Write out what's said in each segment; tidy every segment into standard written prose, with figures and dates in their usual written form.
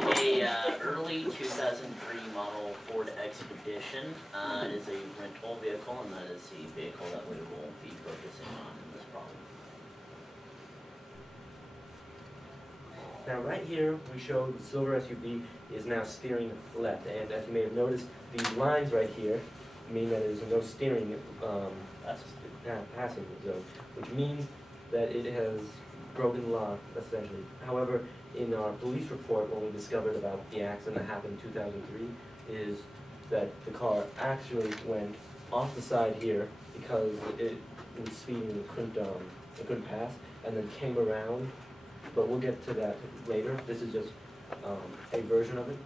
be a early 2003 model Ford Expedition. It is a rental vehicle, and that is the vehicle that we will be focusing on in this problem. Now right here, we show the silver SUV is now steering left, and as you may have noticed, these lines right here mean that there's no steering passing zone, which means that it has broken law, essentially. However, in our police report, when we discovered about the accident that happened in 2003, is that the car actually went off the side here because it was speeding and it couldn't pass, and then came around. But we'll get to that later. This is just a version of it.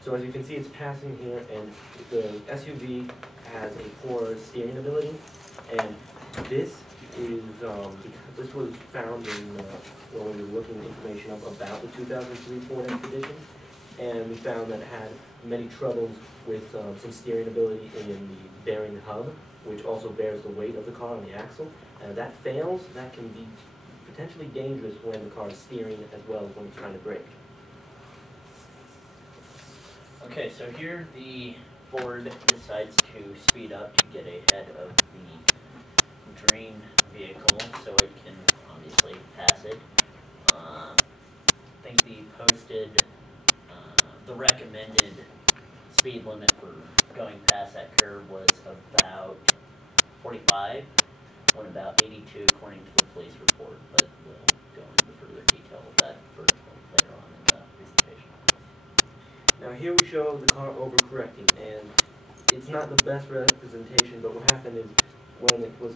So as you can see, it's passing here, and the SUV has a poor steering ability, and this is this was found in when we were looking information up about the 2003 Ford Expedition, and we found that it had many troubles with some steering ability in the bearing hub, which also bears the weight of the car on the axle. And if that fails, that can be potentially dangerous when the car is steering as well as when it's trying to brake. Okay, so here the Ford decides to speed up to get ahead of the drain vehicle so it can obviously pass it. I think the the recommended speed limit for going past that curve was about 45, when about 82 according to the police report, but we'll go into further detail of that later on in the presentation. Now here we show the car overcorrecting, and it's not the best representation, but what happened is when it was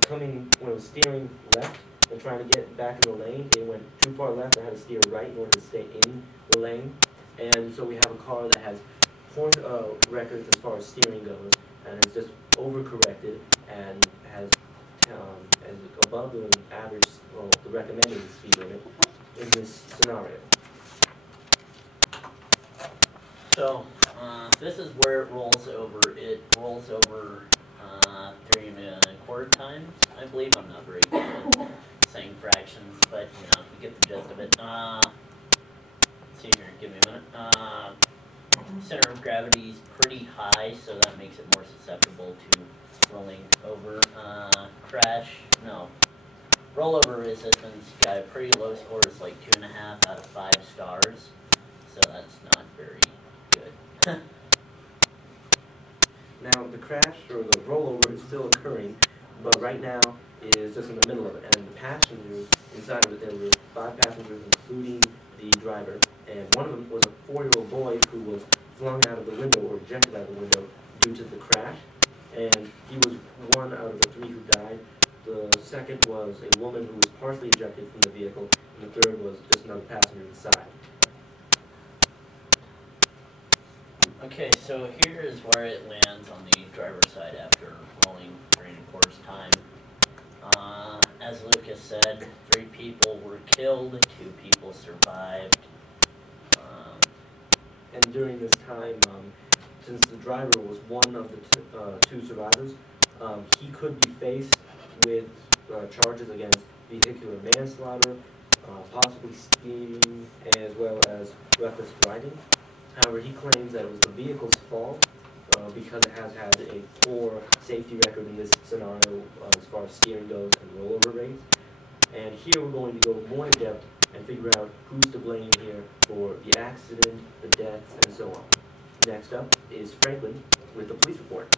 steering left and trying to get back in the lane, it went too far left and had to steer right in order to stay in the lane. And so we have a car that has poor records as far as steering goes, and it's just overcorrected and has above the average, well, the recommended speed limit in this scenario. So this is where it rolls over. It rolls over 3 1/4 times, I believe. I'm not very good at saying fractions, but you get the gist of it. Let's see here, give me a minute. Center of gravity is pretty high, so that makes it more susceptible to rolling over. Rollover resistance got a pretty low score. It's like 2.5 out of 5 stars, so that's not very good. Now the crash or the rollover is still occurring, but right now is just in the middle of it. And the passengers inside of it, there were 5 passengers, including the driver, and one of them was a 4-year-old boy who was flung out of the window or ejected out of the window due to the crash, and he was one out of the 3 who died. The second was a woman who was partially ejected from the vehicle, and the third was just another passenger inside. Okay, so here is where it lands on the driver's side after rolling 3 1/4 time. As Lucas said, 3 people were killed, 2 people survived. And during this time, since the driver was one of the 2 survivors, he could be faced with charges against vehicular manslaughter, possibly speeding, as well as reckless driving. However, he claims that it was the vehicle's fault because it has had a poor safety record in this scenario as far as steering goes and rollover rates. And here we're going to go more in depth and figure out who's to blame here for the accident, the deaths, and so on. Next up is Franklin with the police report.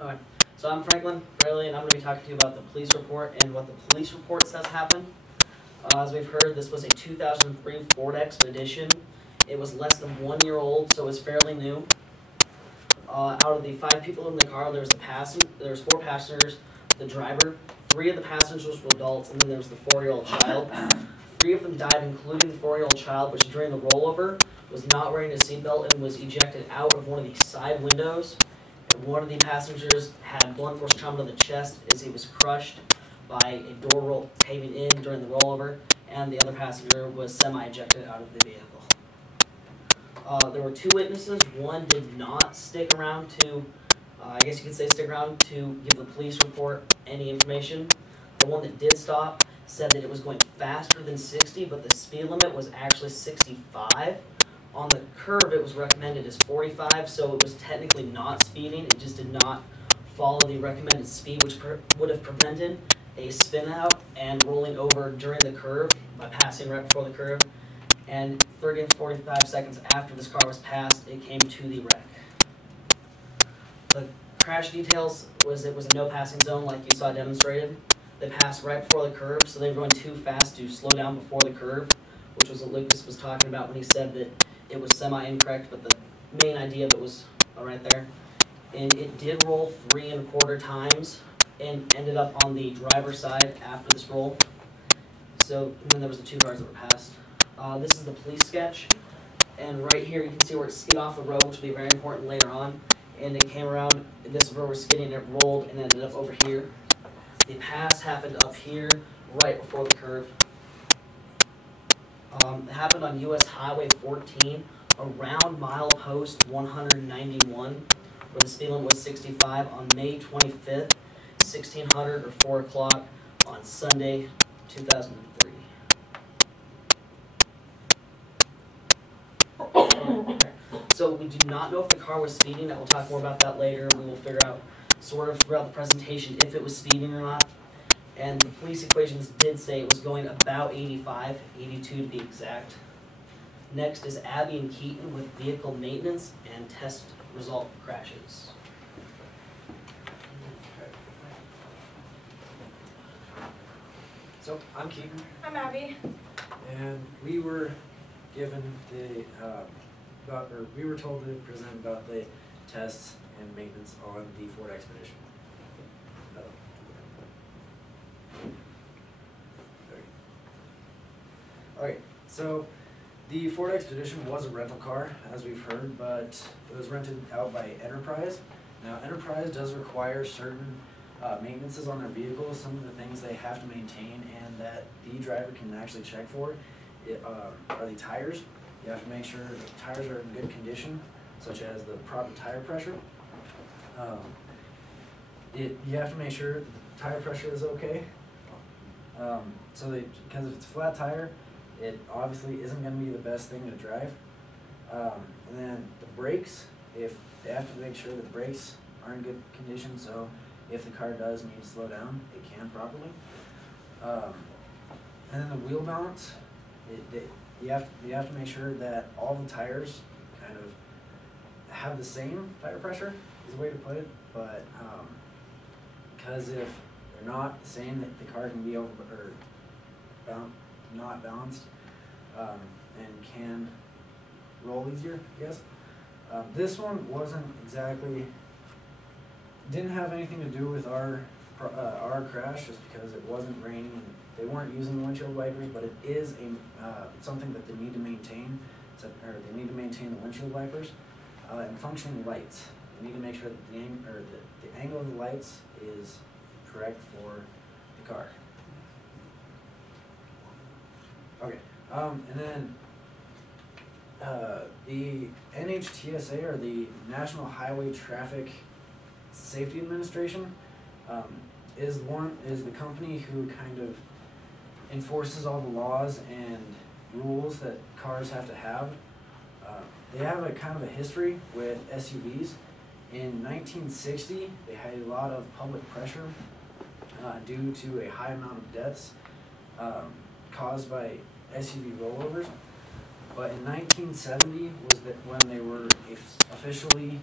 Alright, so I'm Franklin Fairley, and I'm going to be talking to you about the police report and what the police report says happened. As we've heard, this was a 2003 Ford Expedition. It was less than 1 year old, so it was fairly new. Out of the 5 people in the car, there was 4 passengers, the driver, 3 of the passengers were adults, and then there was the 4-year-old child. 3 of them died, including the 4-year-old child, which during the rollover was not wearing a seatbelt and was ejected out of one of the side windows. And one of the passengers had blunt force trauma to the chest as he was crushed by a door roll caving in during the rollover, and the other passenger was semi-ejected out of the vehicle. There were 2 witnesses. One did not stick around to, I guess you could say stick around to give the police report any information. The one that did stop said that it was going faster than 60, but the speed limit was actually 65. On the curve, it was recommended as 45, so it was technically not speeding. It just did not follow the recommended speed, which would have prevented a spin out and rolling over during the curve by passing right before the curve. And 30 to 45 seconds after this car was passed, it came to the wreck. The crash details was it was a no passing zone like you saw demonstrated. They passed right before the curve, so they were going too fast to slow down before the curve, which was what Lucas was talking about when he said that it was semi-incorrect, but the main idea of it was right there. And it did roll 3 1/4 times and ended up on the driver's side after this roll. So, and then there was the 2 cars that were passed. This is the police sketch, and right here you can see where it skid off the road, which will be very important later on. And it came around, this is where we're skidding, it rolled and ended up over here. The pass happened up here, right before the curve. It happened on US Highway 14, around milepost 191, where the speed limit was 65 on May 25th, 1600 or 4 o'clock on Sunday, 2003. So we do not know if the car was speeding. I will talk more about that later. We will figure out sort of throughout the presentation if it was speeding or not. And the police equations did say it was going about 85, 82 to be exact. Next is Abby and Keaton with vehicle maintenance and test result crashes. So I'm Keaton, I'm Abby. and we were given the we were told to present about the tests and maintenance on the Ford Expedition. Okay, so the Ford Expedition was a rental car, as we've heard, but it was rented out by Enterprise. Now, Enterprise does require certain maintenances on their vehicles, some of the things they have to maintain and that the driver can actually check for are the tires. You have to make sure the tires are in good condition, such as the proper tire pressure. You have to make sure the tire pressure is okay. Because if it's a flat tire, it obviously isn't going to be the best thing to drive. And then the brakes, if they have to make sure that the brakes are in good condition, so if the car does need to slow down, it can properly. And then the wheel balance, you have to make sure that all the tires kind of have the same tire pressure, is the way to put it. But because if they're not the same, the car can be not balanced and can roll easier, I guess. This one didn't have anything to do with our crash, just because it wasn't raining and they weren't using the windshield wipers, but it is something that they need to maintain. They need to maintain the windshield wipers and functioning lights. They need to make sure that the angle of the lights is correct for the car. Okay, and then the NHTSA, or the National Highway Traffic Safety Administration, is the company who kind of enforces all the laws and rules that cars have to have. They have a kind of a history with SUVs. In 1960, they had a lot of public pressure due to a high amount of deaths caused by SUV rollovers. But in 1970 was when they were officially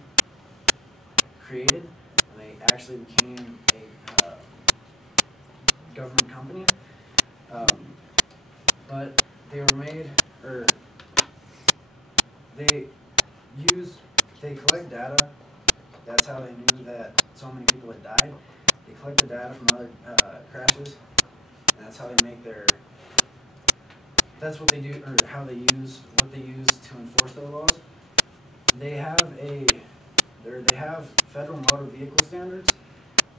created, and they actually became a government company. But they were made, or they collect data. That's how they knew that so many people had died. They collect the data from other crashes, and that's how they make that's what they do, or what they use to enforce their laws. They have federal motor vehicle standards,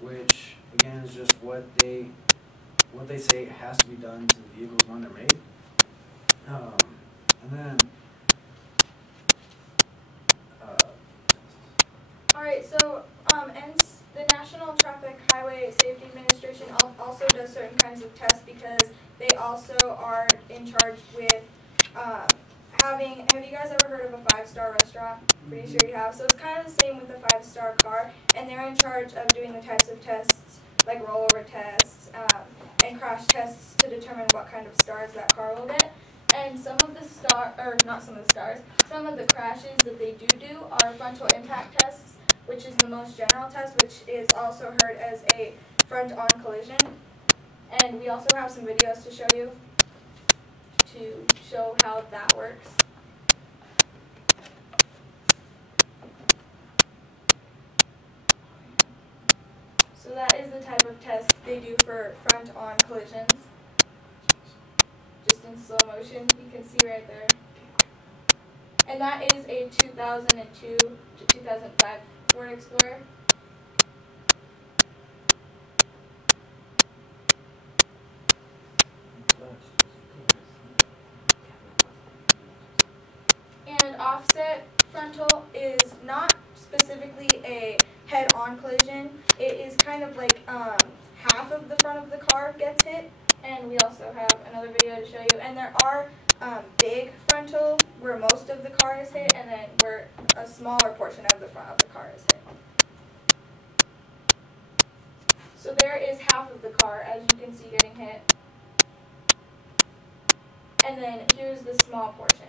which again is just what they what they say has to be done to the vehicles when they're made. And then, Alright, so, the National Traffic Highway Safety Administration also does certain kinds of tests because they also are in charge with, have you guys ever heard of a 5-star restaurant? Pretty sure you have. So it's kind of the same with a 5-star car, and they're in charge of doing the types of tests, like rollover tests, and crash tests to determine what kind of stars that car will get. And some of the crashes that they do are frontal impact tests, which is the most general test, which is also heard as a front-on collision. And we also have some videos to show you to show how that works. So that is the type of test they do for front-on collisions. Just in slow motion, you can see right there. And that is a 2002 to 2005 Ford Explorer. And offset frontal is not specifically a head-on collision. It is kind of like half of the front of the car gets hit. And we also have another video to show you. And there are big frontal where most of the car is hit, and then where a smaller portion of the front of the car is hit. So there is half of the car, as you can see, getting hit. And then here's the small portion.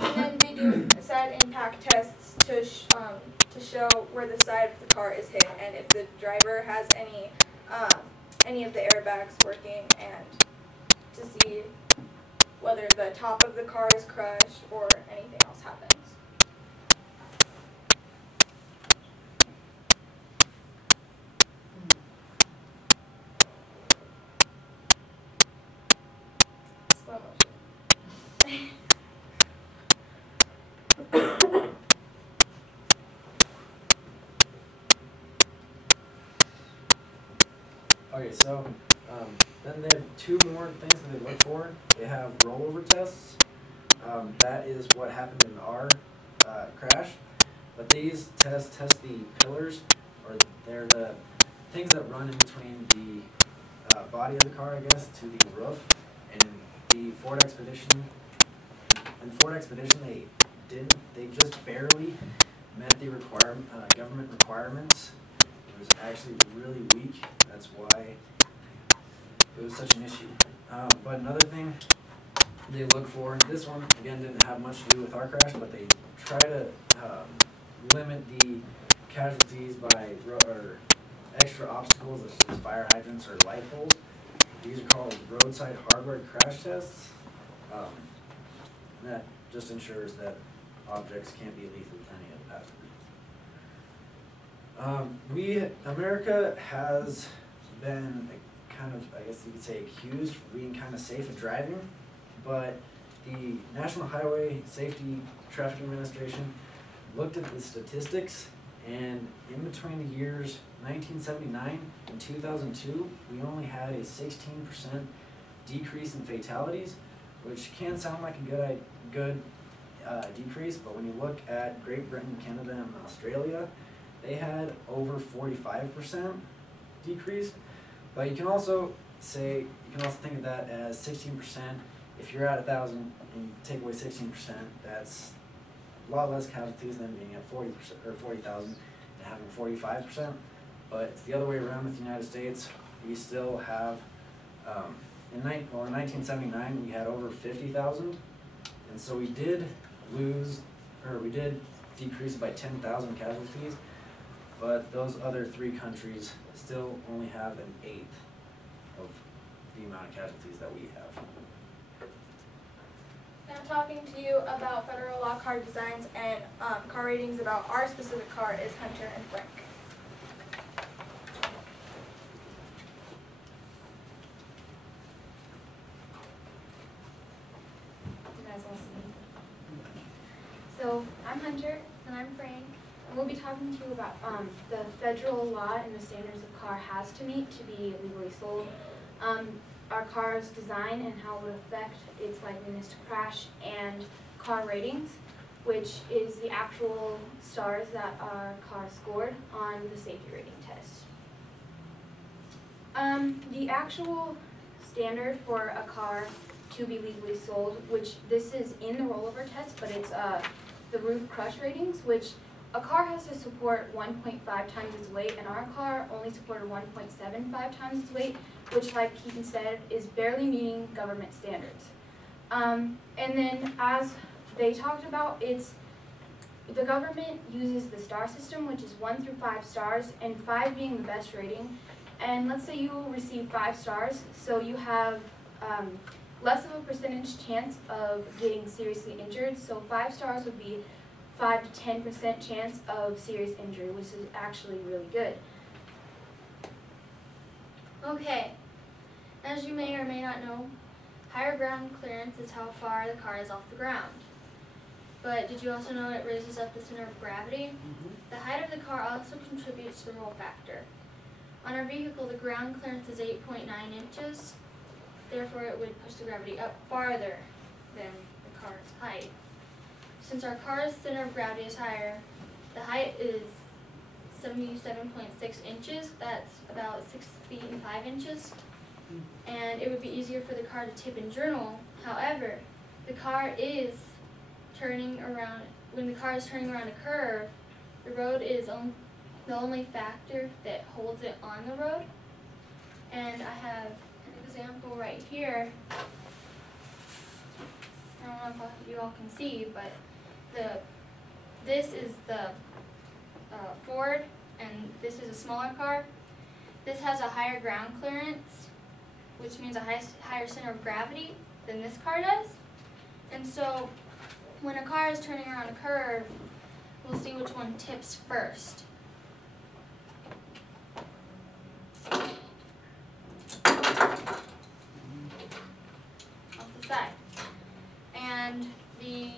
And then they do side impact tests to show where the side of the car is hit and if the driver has any of the airbags working, and to see whether the top of the car is crushed or anything else happens. Slow motion. okay, so then they have two more things that they look for. They have rollover tests. That is what happened in our crash. But these tests test the pillars, or they're the things that run in between the body of the car, I guess, to the roof. And the Ford Expedition, they just barely met the government requirements. It was actually really weak. That's why it was such an issue. But another thing they look for, and this one again didn't have much to do with our crash, but they try to limit the casualties by extra obstacles such as fire hydrants or light poles. These are called roadside hardware crash tests. That just ensures that objects can't be lethal to any of the passengers. America has been kind of, I guess you could say, accused for being kind of safe at driving, but the National Highway Safety Traffic Administration looked at the statistics, and in between the years 1979 and 2002, we only had a 16% decrease in fatalities, which can sound like a good decrease, but when you look at Great Britain, Canada, and Australia, they had over 45% decrease. But you can also think of that as 16%. If you're at 1,000 and you take away 16%, that's a lot less casualties than being at 40% or 40,000 and having 45%. But it's the other way around with the United States. We still have, in 1979 we had over 50,000, and so we did decrease by 10,000 casualties. But those other three countries still only have an eighth of the amount of casualties that we have. Now talking to you about federal law car designs and car ratings about our specific car is Hunter and Frank. guys all see. So I'm Hunter. And I'm Frank. And we'll be talking to you about the federal law and the standards a car has to meet to be legally sold, our car's design and how it would affect its likeliness to crash, and car ratings, which is the actual stars that our car scored on the safety rating test. The actual standard for a car to be legally sold, which this is in the rollover test, but it's the roof crush ratings, which a car has to support 1.5 times its weight, and our car only supported 1.75 times its weight, which, like Keaton said, is barely meeting government standards. And then, as they talked about, the government uses the star system, which is 1 through 5 stars, and 5 being the best rating. And let's say you receive 5 stars, so you have less of a percentage chance of getting seriously injured. So 5 stars would be 5 to 10% chance of serious injury, which is actually really good. Okay, as you may or may not know, higher ground clearance is how far the car is off the ground. But did you also know it raises up the center of gravity? The height of the car also contributes to the roll factor. On our vehicle, the ground clearance is 8.9 inches. Therefore, it would push the gravity up farther than the car's height. Since our car's center of gravity is higher, the height is 77.6 inches. That's about 6 feet and 5 inches. And it would be easier for the car to tip and journal. However, the car is turning around, when the car is turning around a curve, the road is the only factor that holds it on the road. And I have an example right here. I don't know if you all can see, but this is the Ford, and this is a smaller car. This has a higher ground clearance, which means a higher center of gravity than this car does. And so when a car is turning around a curve, we'll see which one tips first. Off the side. And the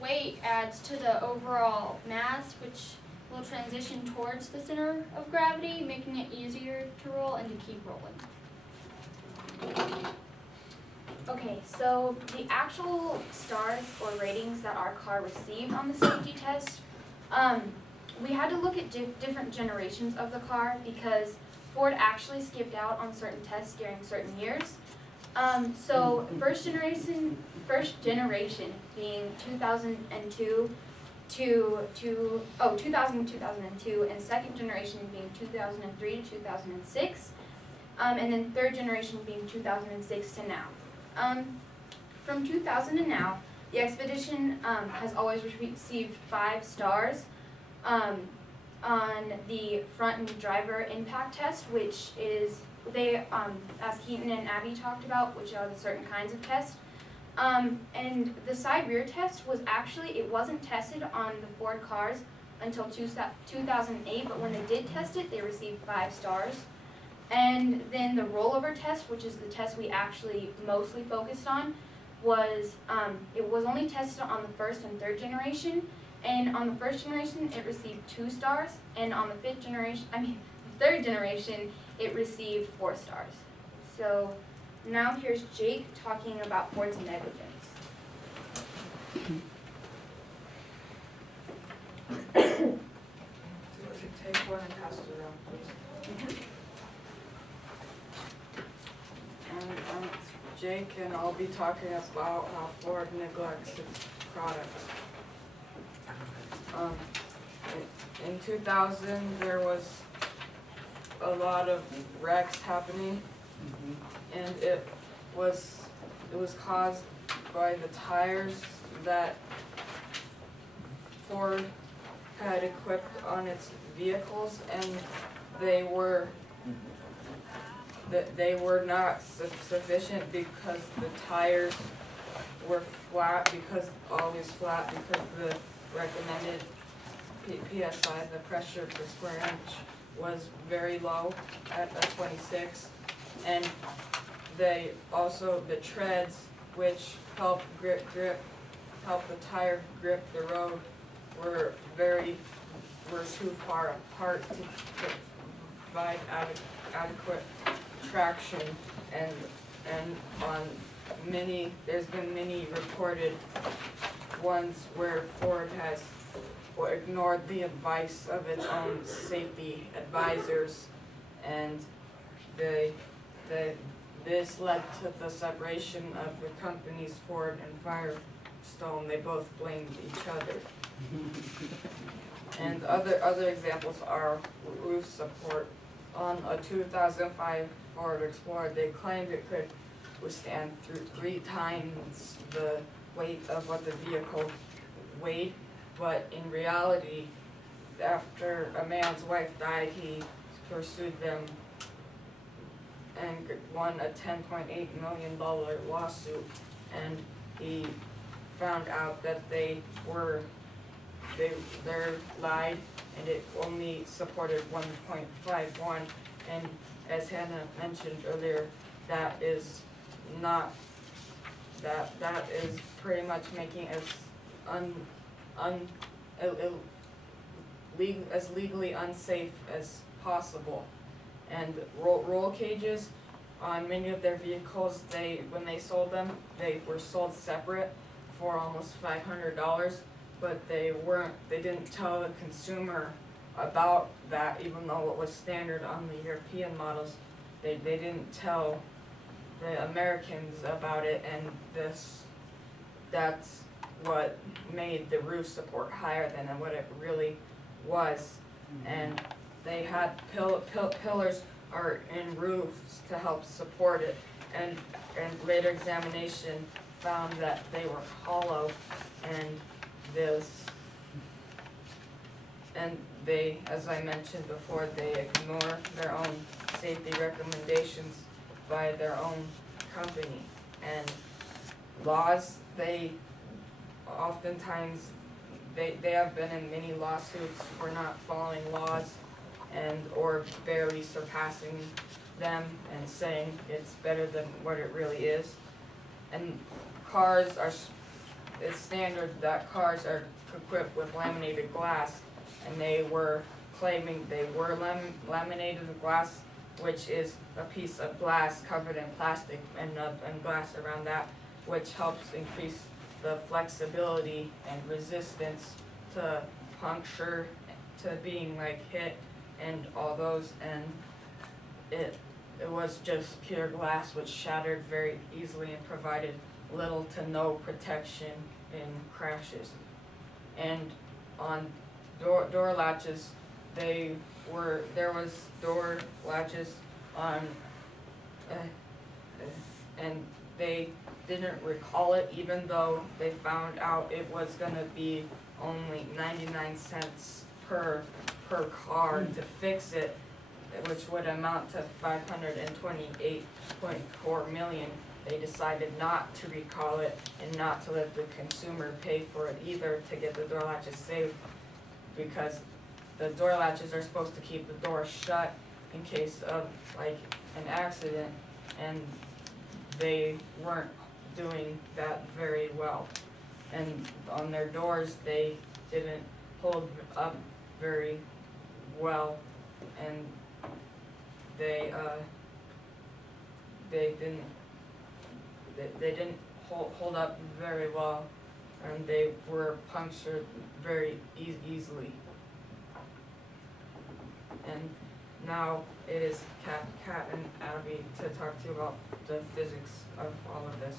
weight adds to the overall mass, which will transition towards the center of gravity, making it easier to roll and to keep rolling. Okay, so the actual stars or ratings that our car received on the safety test, we had to look at different generations of the car because Ford actually skipped out on certain tests during certain years. So first generation being 2002 to 2000 to 2002, and second generation being 2003 to 2006, and then third generation being 2006 to now. From 2000 to now, the Expedition has always received 5 stars on the front and driver impact test, which is as Keaton and Abby talked about, which are the certain kinds of tests. And the side rear test was actually, it wasn't tested on the Ford cars until 2008, but when they did test it, they received 5 stars. And then the rollover test, which is the test we actually mostly focused on, was it was only tested on the first and third generation. And on the first generation, it received 2 stars, and on the third generation, it received 4 stars. So now here's Jake talking about Ford's negligence. Take one and pass it around, please. And I'm Jake, and I'll be talking about how Ford neglects its products. In 2000, there was a lot of wrecks happening, and it was caused by the tires that Ford had equipped on its vehicles, and they were not sufficient because the tires were flat, because the recommended PSI, the pressure per square inch, was very low at 26, and the treads which help the tire grip the road, were too far apart to provide adequate traction, and on there's been many reported ones where Ford has ignored the advice of its own safety advisors, and this led to the separation of the companies Ford and Firestone. They both blamed each other. And other examples are roof support. On a 2005 Ford Explorer, they claimed it could withstand 3 times the weight of what the vehicle weighed, but in reality, after a man's wife died, he pursued them and won a $10.8 million lawsuit, and he found out that they lied, and it only supported 1.51, and as Hannah mentioned earlier, that is pretty much making as legally unsafe as possible. And roll cages on many of their vehicles, when they sold them, they were sold separate for almost $500, but they didn't tell the consumer about that, even though it was standard on the European models. They didn't tell the Americans about it, and that's what made the roof support higher than what it really was. And they had pillars are in roofs to help support it, and later examination found that they were hollow, and they, as I mentioned before, they ignore their own safety recommendations by their own company. And laws, they oftentimes they have been in many lawsuits for not following laws or barely surpassing them and saying it's better than what it really is. And it's standard that cars are equipped with laminated glass, and they were claiming they were laminated glass, which is a piece of glass covered in plastic and glass around that, which helps increase the flexibility and resistance to puncture, to being hit, and all those. And it was just pure glass, which shattered very easily and provided little to no protection in crashes. And on door latches, there was door latches on, and they didn't recall it, even though they found out it was gonna be only 99 cents per car to fix it, which would amount to $528.4 million. They decided not to recall it and not to let the consumer pay for it either, to get the door latches saved, because the door latches are supposed to keep the door shut in case of an accident, and they weren't doing that very well. And on their doors, they didn't hold up very well, and they didn't hold up very well, and they were punctured very easily. And now it is Kat and Abby to talk to you about the physics of all of this.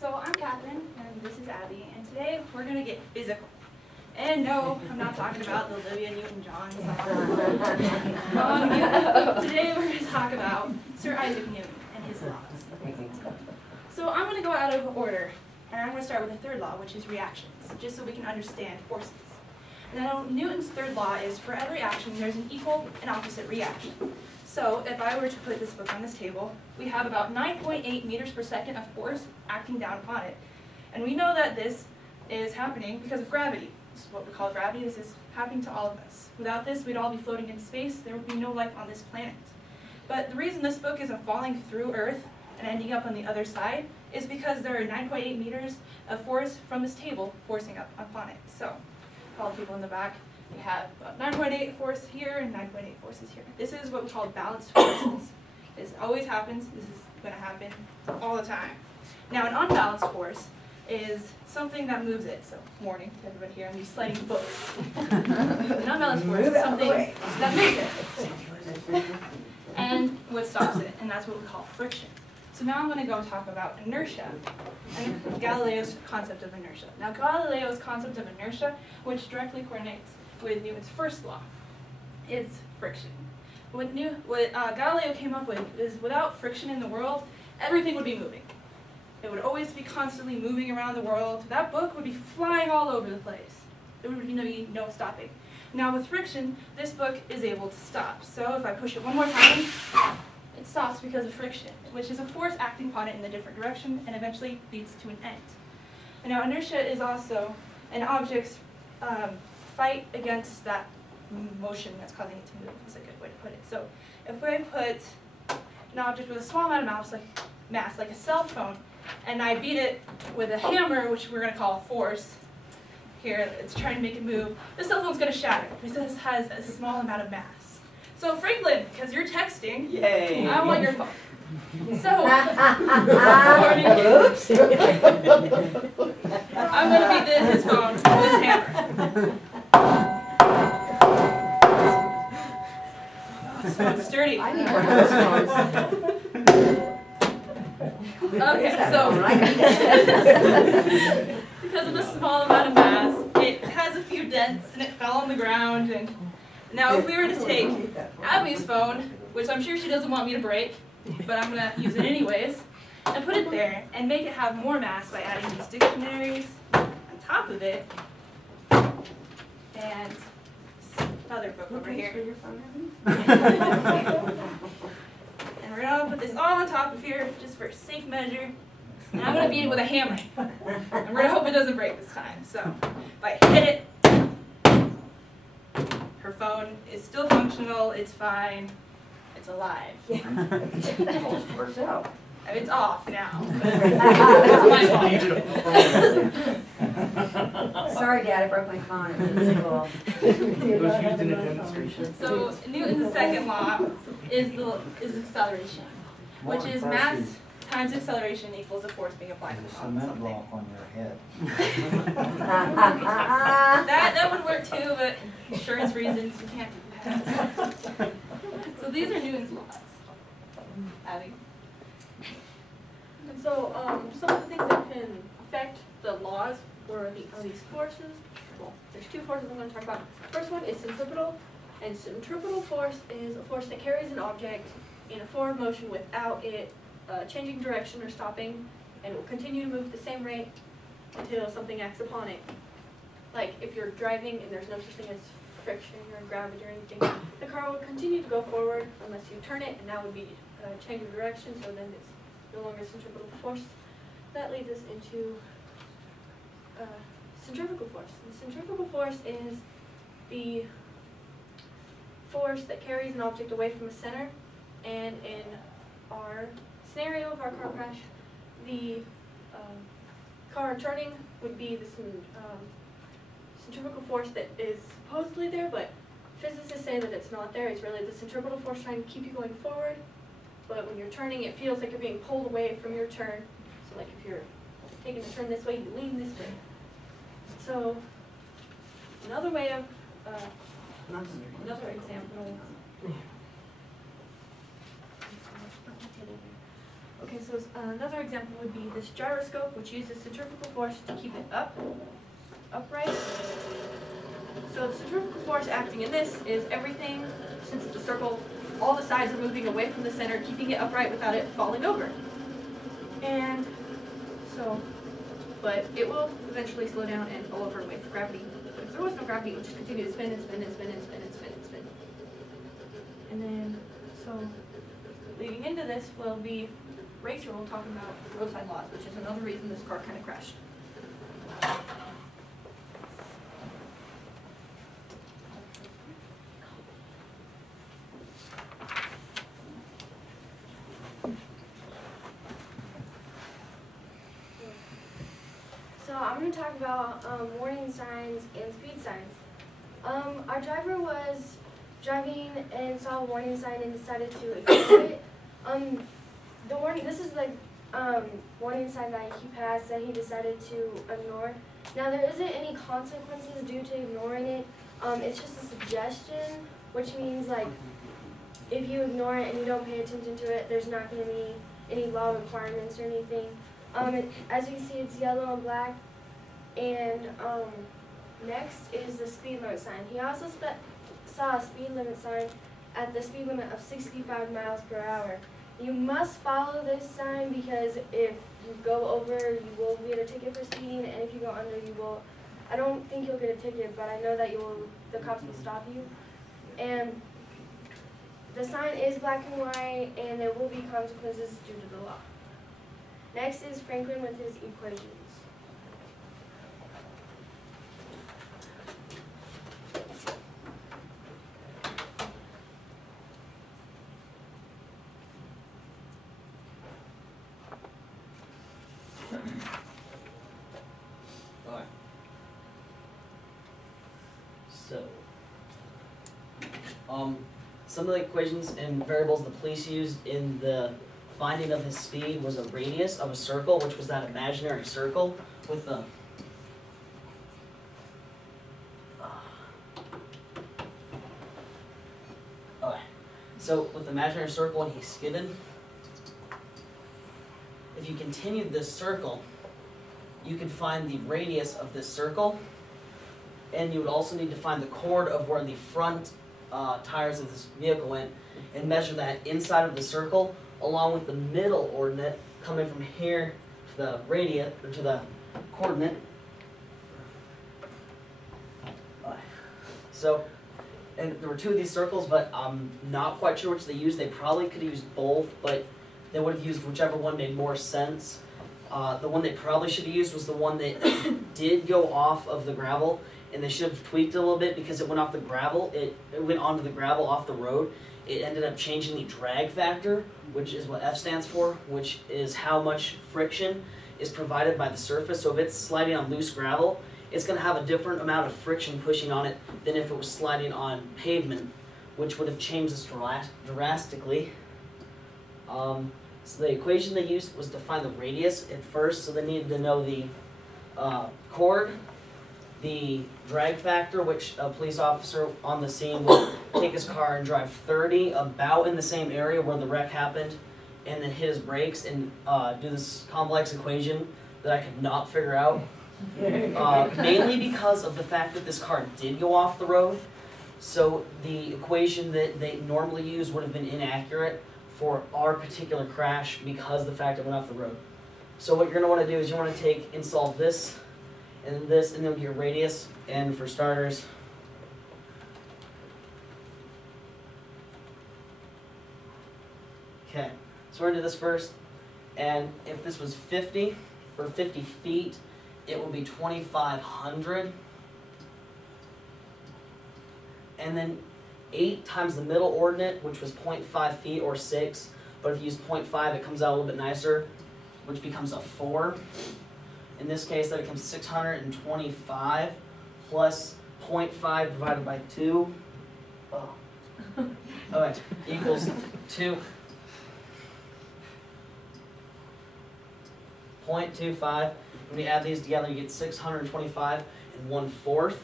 So I'm Catherine, and this is Abby, and today we're going to get physical. And no, I'm not talking about the Olivia Newton-John song. Today we're going to talk about Sir Isaac Newton and his laws. So I'm going to go out of order, and I'm going to start with the third law, which is reactions, just so we can understand forces. Now, Newton's third law is for every action there's an equal and opposite reaction. So if I were to put this book on this table, we have about 9.8 meters per second of force acting down upon it. And we know that this is happening because of gravity. This is what we call gravity. This is happening to all of us. Without this, we'd all be floating in space. There would be no life on this planet. But the reason this book isn't falling through Earth and ending up on the other side is because there are 9.8 meters of force from this table forcing up upon it. So, all the people in the back, we have 9.8 force here and 9.8 forces here. This is what we call balanced forces. This always happens. This is going to happen all the time. Now, an unbalanced force is something that moves it. So, warning to everybody here, I'm just sliding books. An unbalanced force is something that moves it. And what stops it, and that's what we call friction. So now I'm going to go talk about inertia and Galileo's concept of inertia. Now Galileo's concept of inertia, which directly coordinates with Newton's first law, is friction. What Galileo came up with is without friction in the world, everything would be moving. It would always be constantly moving around the world. That book would be flying all over the place. There would be no stopping. Now with friction, this book is able to stop. So if I push it one more time, it stops because of friction, which is a force acting upon it in a different direction and eventually leads to an end. And now inertia is also an object's fight against that motion that's causing it to move, is a good way to put it. So if I put an object with a small amount of mass, like a cell phone, and I beat it with a hammer, which we're going to call a force, here it's trying to make it move, the cell phone's going to shatter because it has a small amount of mass. So Franklin, because you're texting, Yay! I want your phone. So, Oops. I'm going to beat his phone with this hammer. So sturdy. I need one of those phones. Okay, so because of the small amount of mass, it has a few dents and it fell on the ground. And now if we were to take Abby's phone, which I'm sure she doesn't want me to break, but I'm going to use it anyways, and put it there and make it have more mass by adding these dictionaries on top of it, and other book over here. And we're going to put this all on top of here just for safe measure. And I'm going to beat it with a hammer. And we're going to hope it doesn't break this time. So if I hit it, her phone is still functional, it's fine, it's alive. Almost works out. I mean, it's off now, but it's my fault. Sorry, Dad, I broke my phone. It was cool. It was used in a demonstration. So Newton's second law is acceleration, which is mass times acceleration equals the force being applied There's a upon cement something. block on your head. That would work too, but insurance reasons you can't do that. So these are Newton's laws. Abby? And so some of the things that can affect the laws are these forces. Well, there's two forces I'm going to talk about. The first one is centripetal, and centripetal force is a force that carries an object in a forward motion without it changing direction or stopping, and it will continue to move at the same rate until something acts upon it. Like if you're driving and there's no such thing as friction or gravity or anything, the car will continue to go forward unless you turn it, and that would be a change of direction, so then it's no longer centripetal force. That leads us into centrifugal force. And centrifugal force is the force that carries an object away from a center, and in our scenario of our car crash, the car turning would be the centrifugal force that is supposedly there, but physicists say that it's not there. It's really the centripetal force trying to keep you going forward, but when you're turning, it feels like you're being pulled away from your turn. So like if you're taking a turn this way, you lean this way. So another way of, another example. Okay, so another example would be this gyroscope, which uses centrifugal force to keep it upright. So the centrifugal force acting in this is everything, since it's a circle, all the sides are moving away from the center, keeping it upright without it falling over. And so, but it will eventually slow down and fall over with gravity. But if there was no gravity, it would just continue to spin and spin and spin and spin and spin and spin. And then, so, leading into this will be, Racer will talk about roadside laws, which is another reason this car kind of crashed. So I'm going to talk about warning signs and speed signs. Our driver was driving and saw a warning sign and decided to ignore it. This is the warning sign that he passed that he decided to ignore. Now there isn't any consequences due to ignoring it. It's just a suggestion, which means like if you ignore it and you don't pay attention to it, there's not going to be any law requirements or anything. As you can see, it's yellow and black. And next is the speed limit sign. He also saw a speed limit sign at the speed limit of 65 miles per hour. You must follow this sign because if you go over, you will get a ticket for speeding, and if you go under, you will. I don't think you'll get a ticket, but I know that the cops will stop you. And the sign is black and white, and there will be consequences due to the law. Next is Franklin with his equations. Alright. So, some of the equations and variables the police used in the finding of his speed was a radius of a circle, which was that imaginary circle with the okay. So with the imaginary circle when he skidded, if you continued this circle, you could find the radius of this circle, and you would also need to find the chord of where the front tires of this vehicle went and measure that inside of the circle along with the middle ordinate coming from here to the radius, or to the coordinate. So, and there were two of these circles, but I'm not quite sure which they used. They probably could have used both, but they would have used whichever one made more sense. The one they probably should have used was the one that did go off of the gravel, and they should have tweaked it a little bit because it went off the gravel. It went onto the gravel off the road. It ended up changing the drag factor, which is what F stands for, which is how much friction is provided by the surface. So if it's sliding on loose gravel, it's going to have a different amount of friction pushing on it than if it was sliding on pavement, which would have changed this drastically. So the equation they used was to find the radius at first, so they needed to know the chord, the drag factor, which a police officer on the scene would take his car and drive 30 about in the same area where the wreck happened, and then hit his brakes and do this complex equation that I could not figure out. Mainly because of the fact that this car did go off the road, so the equation that they normally use would have been inaccurate for our particular crash because the fact it went off the road. So what you're going to want to do is you want to take and solve this, and then your radius, and for starters, okay, so we're going to do this first, and if this was 50 for 50 feet, it would be 2,500, and then 8 times the middle ordinate, which was 0.5 feet or 6, but if you use 0.5 it comes out a little bit nicer, which becomes a 4. In this case, that becomes 625 plus 0.5 divided by 2. Oh. Okay, equals 2. 0.25. When you add these together, you get 625 and 1/4.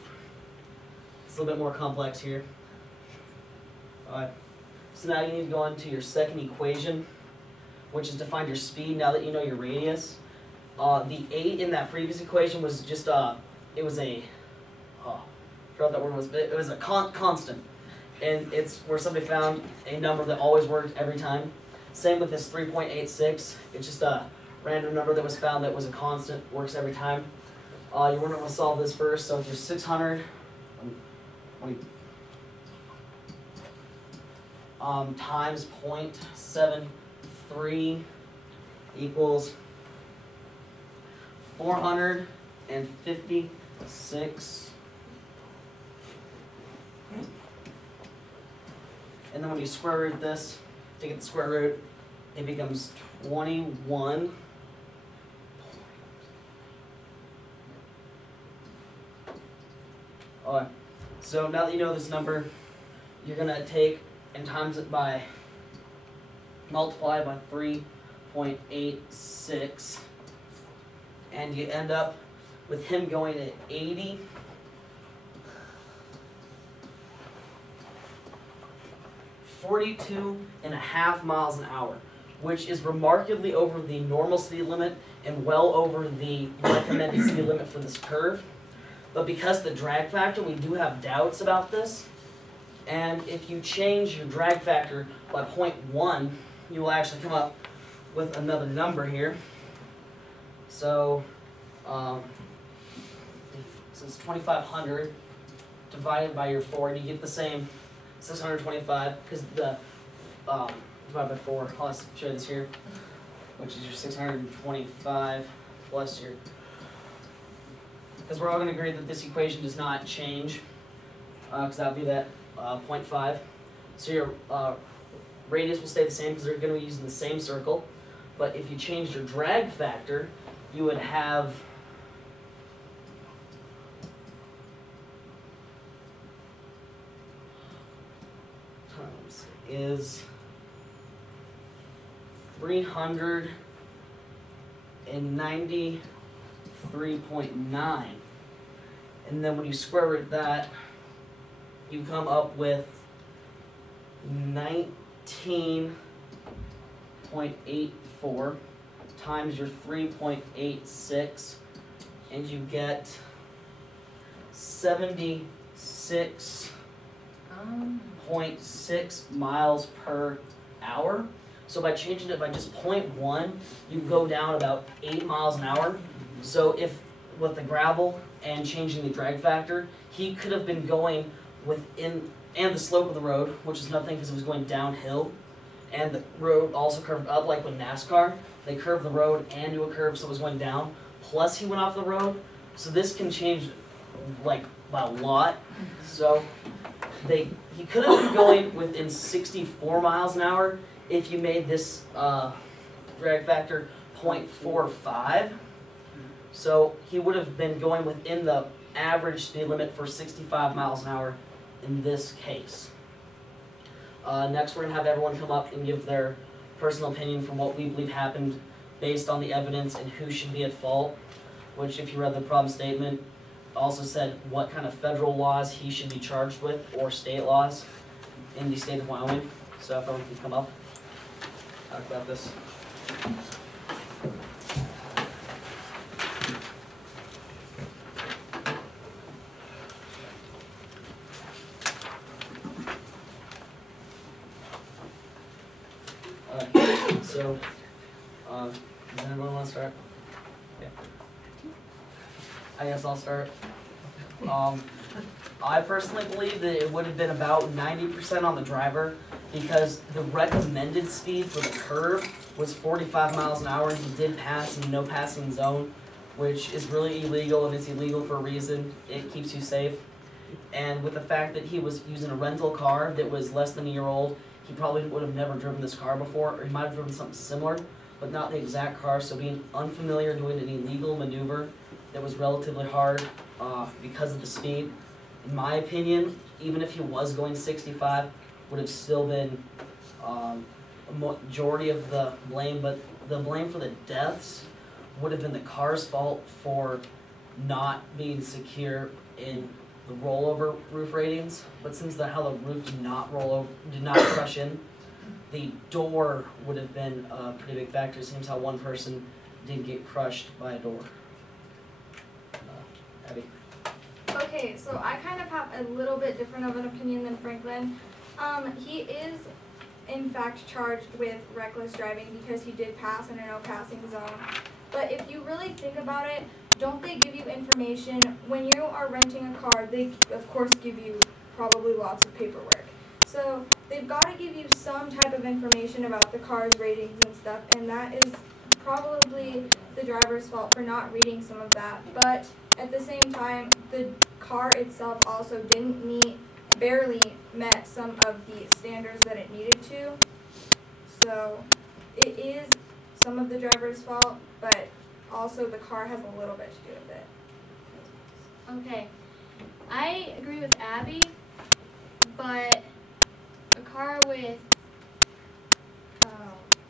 It's a little bit more complex here. Alright. So now you need to go on to your second equation, which is to find your speed now that you know your radius. The 8 in that previous equation was just it was a I forgot what that word was, but it was a constant, and it's where somebody found a number that always worked every time. Same with this 3.86. It's just a random number that was found that was a constant, works every time. You want to want to solve this first. So if you're 600 times 0.73 equals 400 156. And then when you square root this, to get the square root, it becomes 21. Alright, so now that you know this number, you're gonna take and times it by, multiply by 3.86, and you end up with him going at 42.5 miles an hour, which is remarkably over the normal speed limit and well over the recommended speed limit for this curve. But because the drag factor, we do have doubts about this. And if you change your drag factor by 0.1, you will actually come up with another number here. So, it's 2,500 divided by your 4, and you get the same 625, because the divided by 4. I'll show you this here, which is your 625 plus your. Because we're all going to agree that this equation does not change, because that would be that 0.5. So your radius will stay the same because they're going to be using the same circle. But if you changed your drag factor, you would have times is 393.9. And then when you square root that, you come up with 19.84 times your 3.86, and you get 76.6 miles per hour. So by changing it by just 0.1, you go down about 8 miles an hour. So if with the gravel and changing the drag factor, he could have been going within, and the slope of the road, which is nothing because it was going downhill, and the road also curved up, like with NASCAR. They curved the road and do a curve, so it was going down. Plus he went off the road, so this can change like by a lot. So he could have been going within 64 miles an hour if you made this drag factor 0.45. So he would have been going within the average speed limit for 65 miles an hour in this case. Next, we're going to have everyone come up and give their personal opinion from what we believe happened based on the evidence and who should be at fault, which, if you read the problem statement, also said what kind of federal laws he should be charged with or state laws in the state of Wyoming. So if everyone can come up, talk about this. So, does anyone want to start? Yeah. I guess I'll start. I personally believe that it would have been about 90% on the driver, because the recommended speed for the curve was 45 miles an hour, and he did pass in the no passing zone, which is really illegal, and it's illegal for a reason. It keeps you safe. And with the fact that he was using a rental car that was less than a year old, he probably would have never driven this car before, or he might have driven something similar, but not the exact car. So being unfamiliar doing an illegal maneuver that was relatively hard because of the speed, in my opinion, even if he was going 65, would have still been a majority of the blame. But the blame for the deaths would have been the car's fault for not being secure in the rollover roof ratings, but since how the roof did not roll over, did not crush in, the door would have been a pretty big factor. It seems how one person did get crushed by a door. Abby. Okay, so I kind of have a little bit different of an opinion than Franklin. He is in fact charged with reckless driving because he did pass in a no passing zone. But if you really think about it, don't they give you information when you are renting a car? They of course give you probably lots of paperwork. So they've got to give you some type of information about the car's ratings and stuff, and that is probably the driver's fault for not reading some of that, but at the same time, the car itself also barely met some of the standards that it needed to. So it is some of the driver's fault, but also the car has a little bit to do with it. Okay, I agree with Abby, but a car with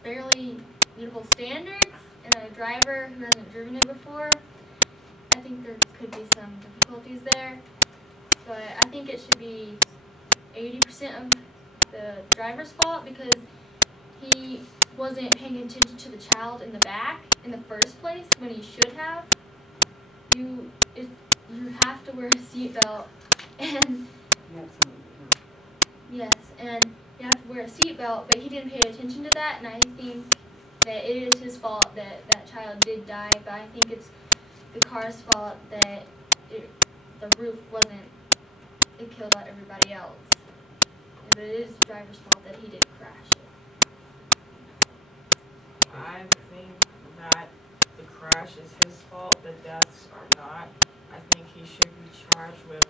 barely readable standards and a driver who hasn't driven it before, I think there could be some difficulties there. But I think it should be 80% of the driver's fault because he wasn't paying attention to the child in the back in the first place when he should have. You have to wear a seatbelt, and yes, and you have to wear a seatbelt, but he didn't pay attention to that, and I think that it is his fault that that child did die, but I think it's the car's fault that the roof it killed out everybody else. But it is the driver's fault that he did crash it. I think that the crash is his fault, the deaths are not. I think he should be charged with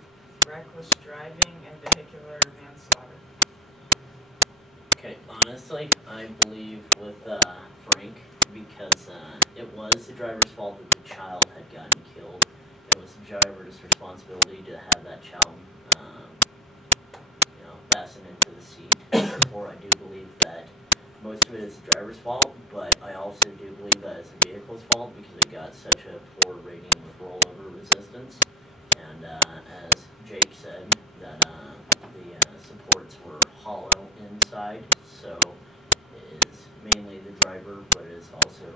reckless driving and vehicular manslaughter. Okay, honestly, I believe with Frank because it was the driver's fault that the child had gotten killed. It was the driver's responsibility to have that child, fastened into the seat. Therefore, I do believe that most of it is the driver's fault, but I also do believe that it's the vehicle's fault because it got such a poor rating with rollover resistance. And as Jake said, that the supports were hollow inside, so it is mainly the driver, but it is also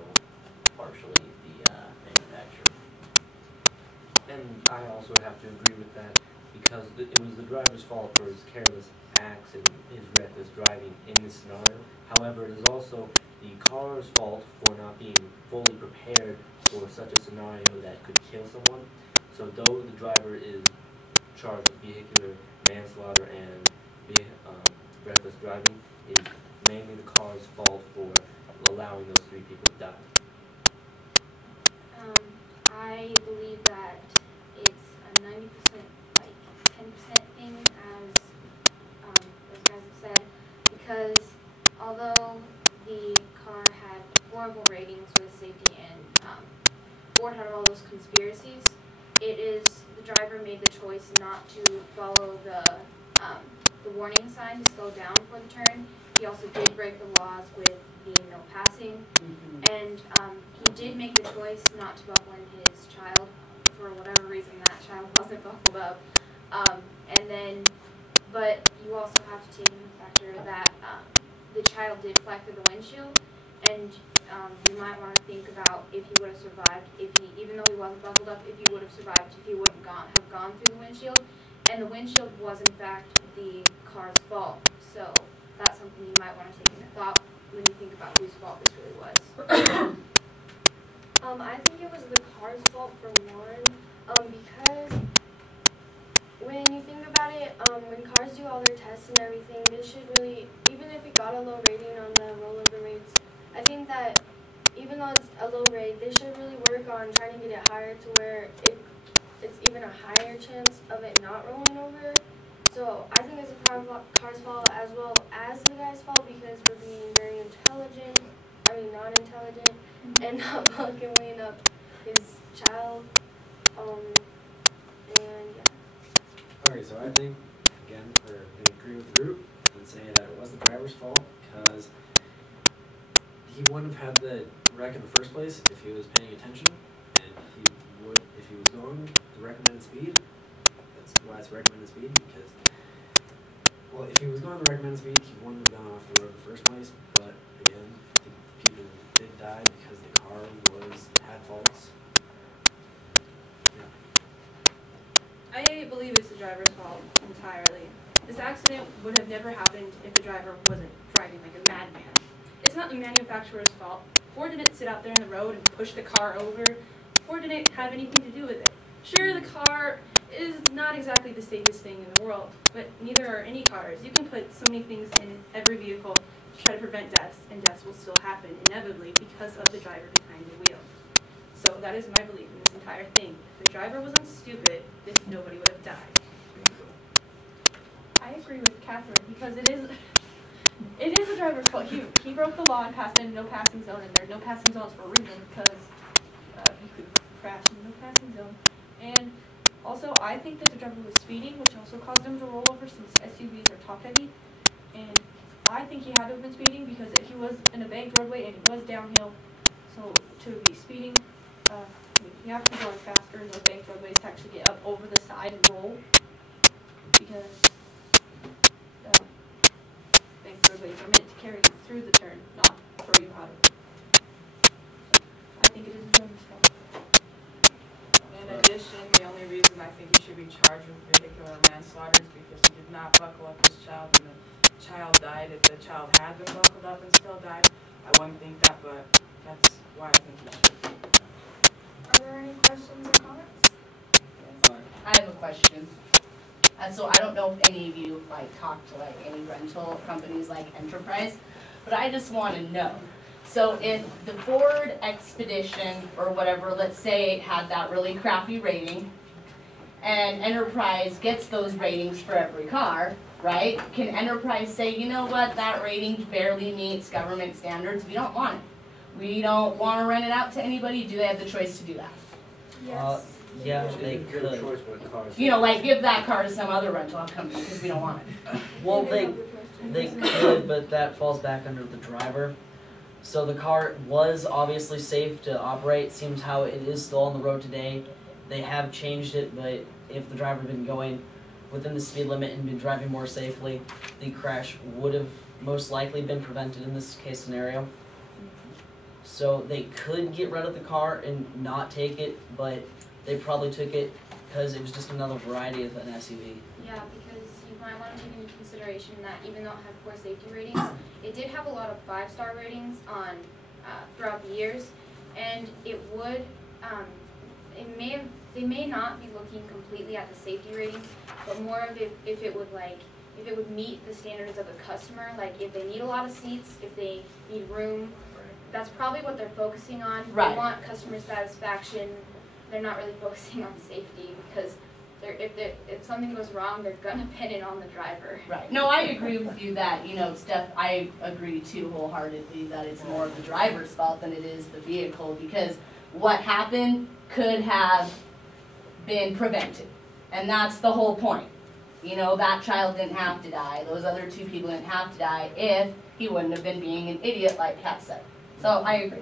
partially the manufacturer. And I also have to agree with that because it was the driver's fault for his careless acts and his reckless driving in this scenario. However, it is also the car's fault for not being fully prepared for such a scenario that could kill someone. So though the driver is charged with vehicular manslaughter and reckless driving, it is mainly the car's fault for allowing those 3 people to die. I believe that it's a 90%, like 10% thing, as those guys have said, because although the car had horrible ratings with safety and Ford had all those conspiracies, it is the driver made the choice not to follow the warning sign to slow down for the turn. He also did break the laws with the no passing, and he did make the choice not to buckle in his child for whatever reason that child wasn't buckled up. But you also have to take into factor that the child did fly through the windshield, and you might want to think about if he would have survived, even though he wasn't buckled up, if he would have survived, if he wouldn't have gone through the windshield. And the windshield was in fact the car's fault. So that's something you might want to take into thought when you think about whose fault this really was. I think it was the car's fault for one, because when you think about it, when cars do all their tests and everything, they should really, even if it got a low rating on the rollover rates, I think that even though it's a low rate, they should really work on trying to get it higher to where it's even a higher chance of it not rolling over. So I think it's the car's fault as well as the guy's fault because we're being very non-intelligent, and not buckling up his child. And yeah. Okay, so I think, again, we're going to agree with the group and say that it was the driver's fault because he wouldn't have had the wreck in the first place if he was paying attention, and he would if he was going the recommended speed. That's why it's recommended speed, because, well, if he was going the recommended speed, he wouldn't have gone off the road in the first place, but again, the people did die because the car had faults. I believe it's the driver's fault entirely. This accident would have never happened if the driver wasn't driving like a madman. It's not the manufacturer's fault. Ford didn't sit out there in the road and push the car over. Ford didn't have anything to do with it. Sure, the car is not exactly the safest thing in the world, but neither are any cars. You can put so many things in every vehicle to try to prevent deaths, and deaths will still happen inevitably because of the driver behind the wheel. So that is my belief in this entire thing. If the driver wasn't stupid, then nobody would have died. I agree with Catherine because it is the driver's fault. He broke the law and passed in no passing zone, and there are no passing zones for a reason because you could crash in no passing zone. And also, I think that the driver was speeding, which also caused him to roll over since SUVs are top heavy. And I think he had to have been speeding because he was in a banked roadway and it was downhill. So to be speeding, you have to be going faster in those banked roadways to actually get up over the side and roll. Because banked roadways are meant to carry you through the turn, not throw you out of it. I think it is the driver's fault. In addition, the only reason I think he should be charged with vehicular manslaughter is because he did not buckle up his child and the child died. If the child had been buckled up and still died, I wouldn't think that, but that's why I think he should. Are there any questions or comments? I have a question. So I don't know if any of you talk to any rental companies like Enterprise, but I just want to know. So if the Ford Expedition or whatever, let's say it had that really crappy rating, and Enterprise gets those ratings for every car, right? Can Enterprise say, you know what, that rating barely meets government standards, we don't want it. We don't want to rent it out to anybody. Do they have the choice to do that? Yes. Yeah, they It's a could. choice when a car is- You know, give that car to some other rental company because we don't want it. Well, they could, but that falls back under the driver. So the car was obviously safe to operate, seems how it is still on the road today. They have changed it, but if the driver had been going within the speed limit and been driving more safely, the crash would have most likely been prevented in this case scenario. So they could get rid of the car and not take it, but they probably took it because it was just another variety of an SUV. Yeah, because you might want to take into consideration that even though it had poor safety ratings, it did have a lot of 5-star ratings on throughout the years, and it would, they may not be looking completely at the safety ratings, but more of if it would meet the standards of the customer, like if they need a lot of seats, if they need room, that's probably what they're focusing on. Right. They want customer satisfaction. They're not really focusing on safety because if something goes wrong, they're gonna pin it on the driver. Right. No, I agree with you that, Steph, I agree too wholeheartedly that it's more of the driver's fault than it is the vehicle because what happened could have been prevented. And that's the whole point. That child didn't have to die. Those other 2 people didn't have to die if he wouldn't have been being an idiot like Kat said. So I agree.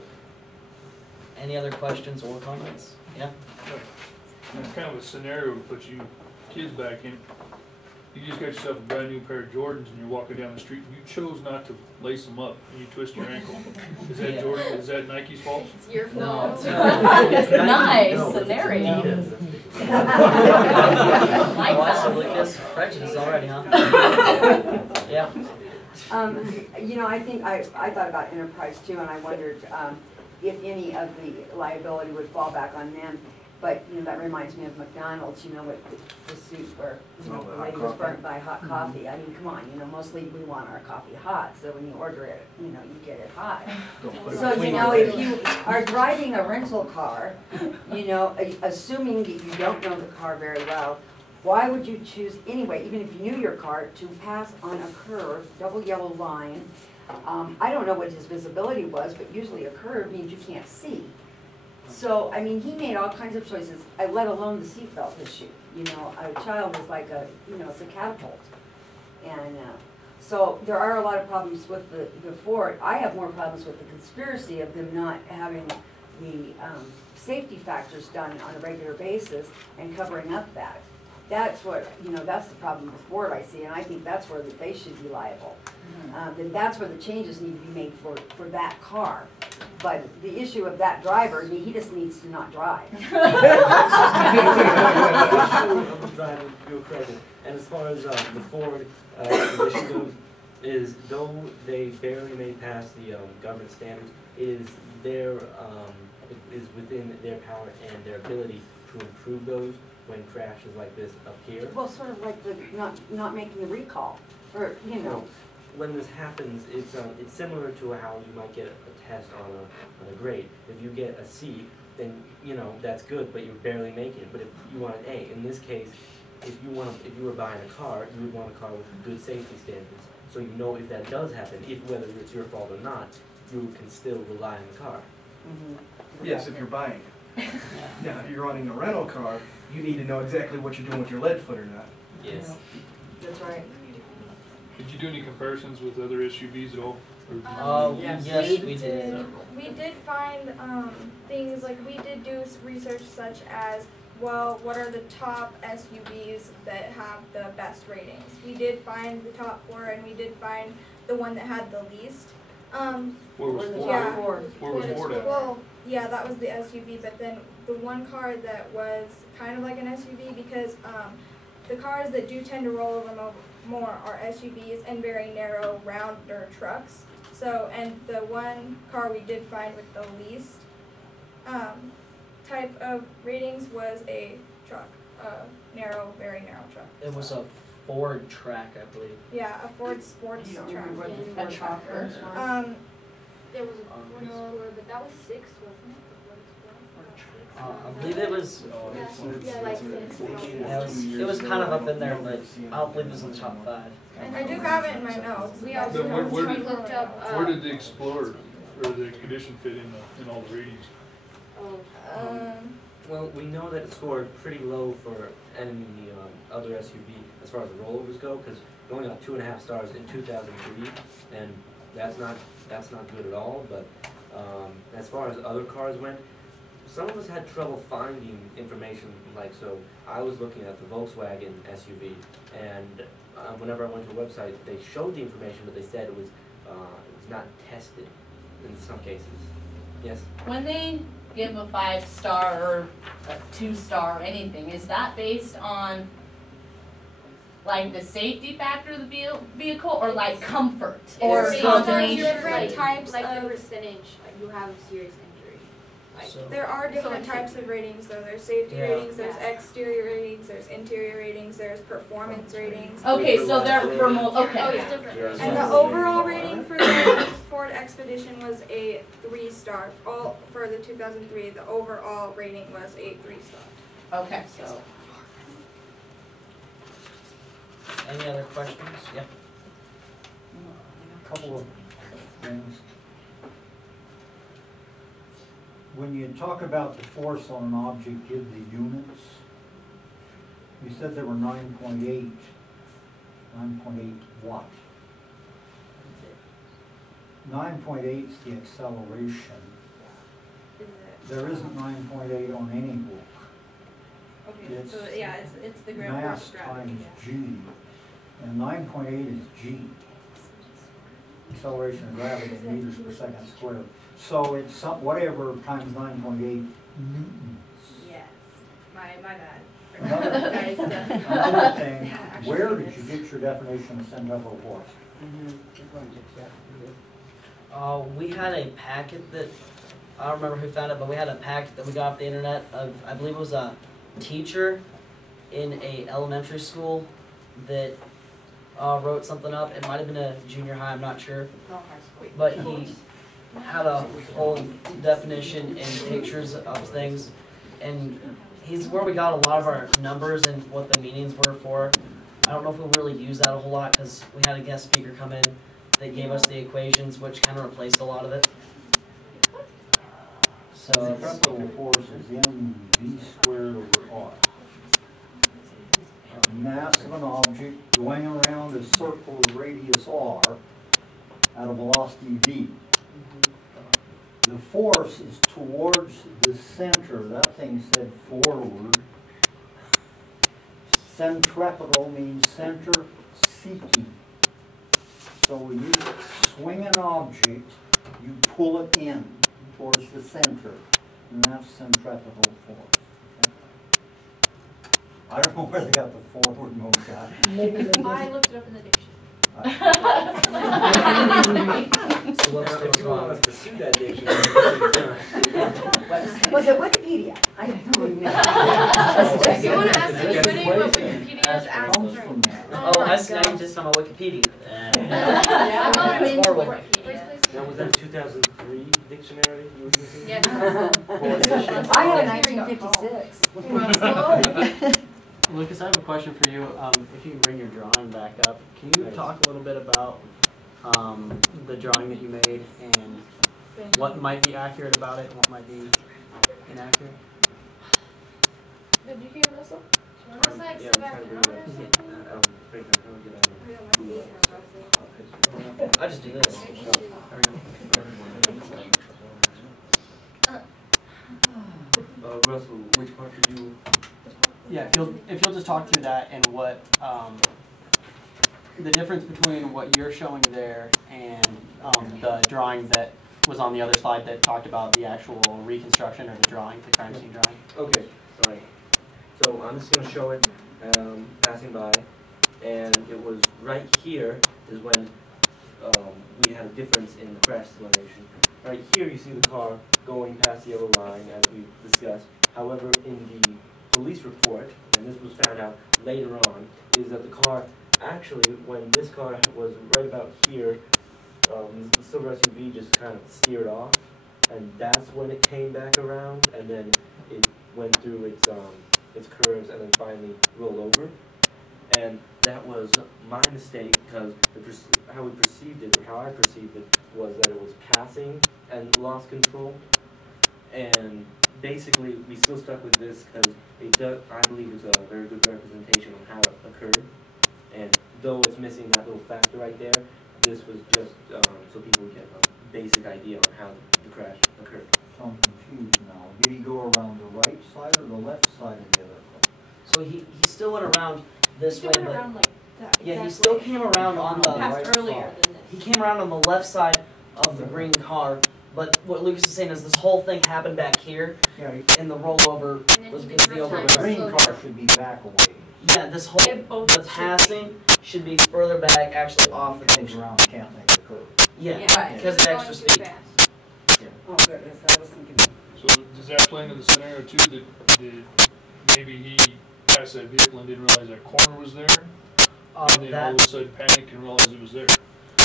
Any other questions or comments? Yeah? That's kind of a scenario to put you kids back in. You just got yourself a brand new pair of Jordans and you're walking down the street and you chose not to lace them up and you twist your ankle. Is that Yeah. Jordan? Is that Nike's fault? It's your No. fault. Nice No, it's scenario. Adidas. Like Oh, I see that. Lucas. Prejudice already, huh? Yeah. I think I thought about Enterprise too, and I wondered if any of the liability would fall back on them. But, that reminds me of McDonald's, with the suit where, the lady was burnt by hot coffee. I mean, come on, mostly we want our coffee hot, so when you order it, you get it hot. So, if you are driving a rental car, assuming that you don't know the car very well, why would you choose anyway, even if you knew your car, to pass on a curve, double yellow line? I don't know what his visibility was, but usually a curve means you can't see. So, he made all kinds of choices, let alone the seatbelt issue. A child is like it's a catapult. And so there are a lot of problems with the Ford. I have more problems with the conspiracy of them not having the safety factors done on a regular basis and covering up that. That's what, that's the problem with Ford I see, and I think that's where they should be liable. Then that's where the changes need to be made for that car. But the issue of that driver, he just needs to not drive. The issue of the driving, you're correct. And as far as the Ford Expedition goes, is though they barely made past the government standards, is their it is within their power and their ability to improve those when crashes like this appear. Well, sort of like the, not making the recall, or, you know. When this happens, it's similar to how you might get a test on a grade. If you get a C, then, you know, that's good, but you're barely making it. But if you want an A, in this case, if you were buying a car, you would want a car with good safety standards. So you know if that does happen, whether it's your fault or not, you can still rely on the car. Yes, if you're buying it. Now, if you're running a rental car, you need to know exactly what you're doing with your lead foot or not. Yes. That's right. Did you do any comparisons with other SUVs at all? Yes, we did. We did find things like we did do research such as, well, what are the top SUVs that have the best ratings? We did find the top 4, and we did find the one that had the least. Where was Ford? Yeah. Where was Ford at? Well, yeah, that was the SUV, but then the one car that was kind of like an SUV, because the cars that do tend to roll over more are SUVs and very narrow, rounder trucks. So, and the one car we did find with the least type of ratings was a truck, narrow, very narrow truck. It was a Ford Track, I believe. Yeah, a Ford sports truck. A Tracker. There was a Ford Explorer, but that was 6, wasn't it? I believe it was. Yeah, like 6. It was kind of up in there, but I don't believe it was in the top 5. I do have it in my notes. We But also where looked up. Where did the Explorer or the condition fit in all the ratings? Well, we know that it scored pretty low for any other SUV as far as the rollovers go, because it only got 2.5 stars in 2003, and that's not good at all. But as far as other cars went, some of us had trouble finding information. Like, so I was looking at the Volkswagen SUV, and whenever I went to a website, they showed the information, but they said it was not tested in some cases. Yes. When they give a 5-star or a 2-star or anything, is that based on like the safety factor of the vehicle or like comfort or It's combination? different types like of the percentage, like you have a serious injury. Like, there are different So- types of ratings though. There's safety Yeah. ratings, there's exterior ratings, there's interior ratings, there's performance ratings. Okay, so they're for okay. Oh, it's different. And the overall rating for the Ford Expedition was a 3-star. All for the 2003, the overall rating was a 3-star. Okay, so Any other questions? Yep. Couple of things. When you talk about the force on an object, give the units. You said there were 9.8 what? 9.8 is the acceleration. There isn't 9.8 on any book. Okay, It's so yeah, it's the ground Mass force gravity. times G, and 9.8 is G. Acceleration of gravity in meters per second squared. So it's whatever times 9.8 newtons. Yes, my bad. Another thing, where did you get your definition of centrifugal force? We had a packet that, I don't remember who found it, but we had a packet that we got off the internet of, I believe it was a teacher in a elementary school that wrote something up. It might have been a junior high, I'm not sure. But he had a whole definition and pictures of things. And he's where we got a lot of our numbers and what the meanings were for. I don't know if we really used that a whole lot because we had a guest speaker come in that gave us the equations, which kind of replaced a lot of it. So Centrifugal force is mv squared over r. Mass of an object going around a circle of radius r at a velocity v. The force is towards the center. That thing said forward. Centripetal means center seeking. So when you swing an object, you pull it in towards the center, and that's centripetal force. Okay? I don't know where they got the forward motion. I looked it up in the dictionary. So what's now, if you wrong? want us to pursue that dictionary, Was it Wikipedia? I don't know. If you wanna ask anybody what Wikipedia is, ask Comes her. from that. Oh, I see, now you just on Wikipedia. I'm not That's into horrible. Wikipedia. now was that a 2003 dictionary you were using? Yeah. I had a 1956. Lucas, I have a question for you. If you can bring your drawing back up, can you Nice. talk a little bit about the drawing that you made and what might be accurate about it and what might be inaccurate? Did you hear Russell? It's like Yeah, sit I'm back trying to down bring or it something. up. Break that, how do we get out of it? I just do this. Russell, which part did you? Yeah, if you'll just talk through that and what the difference between what you're showing there and the drawing that was on the other slide that talked about the actual reconstruction or the drawing, the crime scene drawing. Okay, sorry. So I'm just gonna show it, passing by, and it was right here is when we had a difference in the crash simulation. Right here, you see the car going past the yellow line, as we discussed. However, in the police report, and this was found out later on, is that the car actually, when this car was right about here, the silver SUV just kind of steered off, and that's when it came back around, and then it went through its curves and then finally rolled over. And that was my mistake because how we perceived it, or how I perceived it, was that it was passing and lost control. And basically, we still stuck with this because I believe it's a very good representation on how it occurred. And though it's missing that little factor right there, this was just so people would get a basic idea on how the crash occurred. So I'm confused now. Did he go around the right side or the left side of the other car? So he still went around this He way, went but around like that. yeah, he exact still way. came around on the Passed right earlier side. than this. He came around on the left side of the green car, but what Lucas is saying is this whole thing happened back here, Yeah, and the rollover And then was he because did the reverse the over. time. green car should be back away. Yeah, this whole, It both the should be. passing should be further back, actually off the Comes picture. around, can't make the curve. Yeah, Yeah, because of it's the going extra too speed. fast. Oh, goodness, I was thinking. So does that play into the scenario too, that maybe he passed that vehicle and didn't realize that corner was there? And then all of a That, sudden panicked and realized it was there?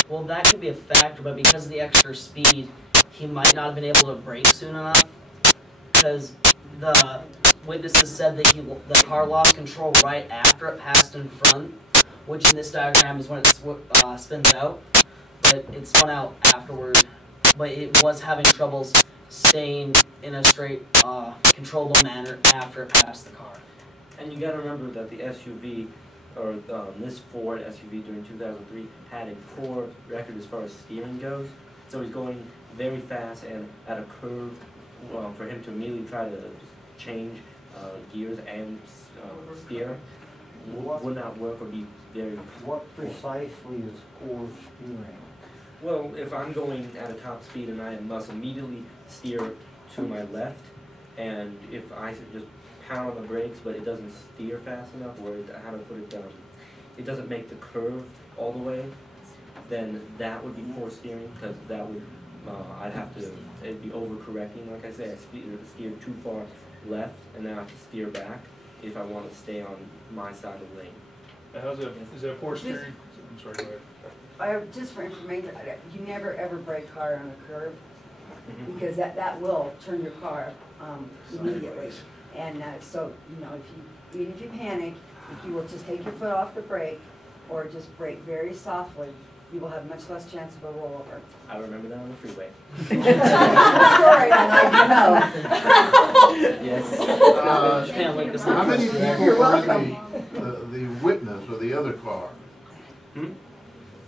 well, that could be a factor, but because of the extra speed, he might not have been able to brake soon enough. Because the witnesses said that the car lost control right after it passed in front, which in this diagram is when it spins out, but it spun out afterward. But it was having troubles staying in a straight, controllable manner after it passed the car. And you gotta remember that the SUV, or this Ford SUV during 2003, had a poor record as far as steering goes. So he's going very fast, and at a curve, for him to immediately try to change gears and steer would not work or be very. What precisely is poor steering? Well, if I'm going at a top speed and I must immediately steer to my left, and if I just pound on the brakes but it doesn't steer fast enough, or how to put it down, it doesn't make the curve all the way, then that would be poor steering, because that would, it'd be overcorrecting. Like I say, I steered too far left, and then I have to steer back if I want to stay on my side of the lane. How's that, is that poor steering? I'm sorry, go ahead. Just for information, you never ever brake car on a curb, Mhm. because that will turn your car immediately. And so, even if you panic, if you will just take your foot off the brake, or just brake very softly, you will have much less chance of a rollover. I remember that on the freeway. Sorry, I know. Yes. How many people You're were in welcome. the witness or the other car? Hmm?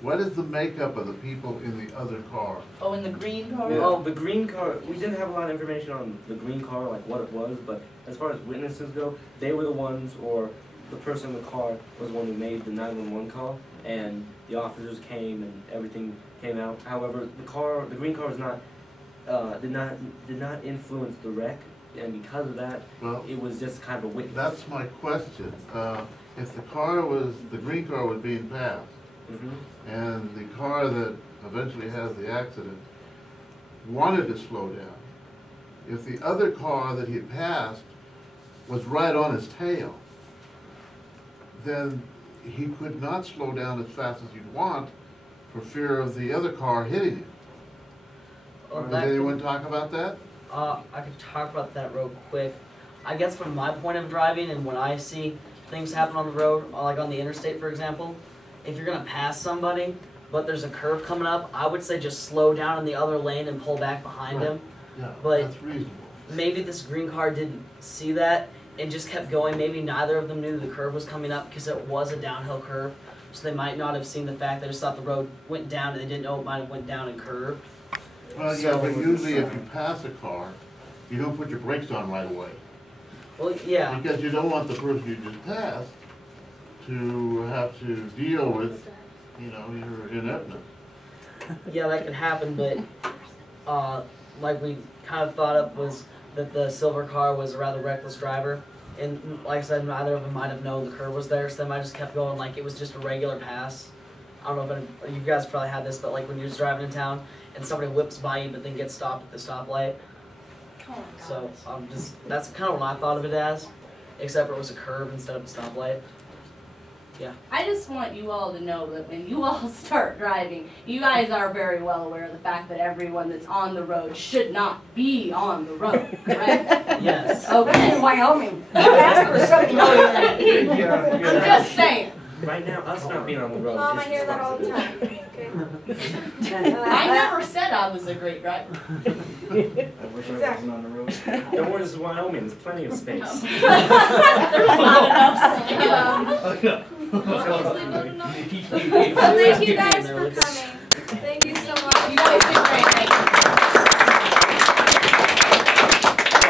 What is the makeup of the people in the other car? Oh, in the green car? Oh, the green car, we didn't have a lot of information on the green car, like what it was, but as far as witnesses go, they were the ones, or the person in the car was the one who made the 911 call, and the officers came and everything came out. However, the green car was not, did not influence the wreck, and because of that, Well, it was just kind of a witness. that's my question. If the green car was being passed, and the car that eventually has the accident wanted to slow down, if the other car that he had passed was right on his tail, then he could not slow down as fast as he'd want for fear of the other car hitting him. Did anyone talk about that? I could talk about that real quick. I guess from my point of driving and when I see things happen on the road, like on the interstate for example, if you're gonna pass somebody, but there's a curve coming up, I would say just slow down in the other lane and pull back behind him. Yeah, But that's reasonable. maybe this green car didn't see that and just kept going. Maybe neither of them knew the curve was coming up because it was a downhill curve. So they might not have seen the fact, they just thought the road went down and they didn't know it might have went down and curved. Well, yeah, but usually if you pass a car, you don't put your brakes on right away. Well, yeah. Because you don't want the person you just passed to have to deal with, your ineptness. Yeah, that could happen, but like we kind of thought of was that the silver car was a rather reckless driver. And like I said, neither of them might have known the curve was there, so they might just kept going like it was just a regular pass. I don't know if you guys probably had this, but like when you're just driving in town and somebody whips by you but then gets stopped at the stoplight. So that's kind of what I thought of it as, except for it was a curve instead of a stoplight. Yeah. I just want you all to know that when you all start driving, you guys are very well aware of the fact that everyone that's on the road should not be on the road, correct? Yes. Okay. In Wyoming. Ask for something. I'm just saying. Right now, us not being on the road. Mom, I is hear that all the time. Okay. I never said I was a great driver. I wish I wasn't on the road. Don't worry, this is Wyoming, there's plenty of space. There's not enough. Well, thank you guys for coming. Thank you so much. You guys did great. Thank you.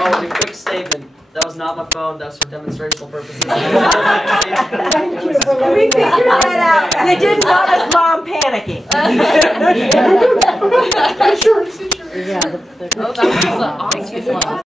Oh, and a quick statement. That was not my phone, that was for demonstrational purposes. We figured that out. You didn't notice Mom panicking. Insurance. Yeah, oh, that was an awesome one.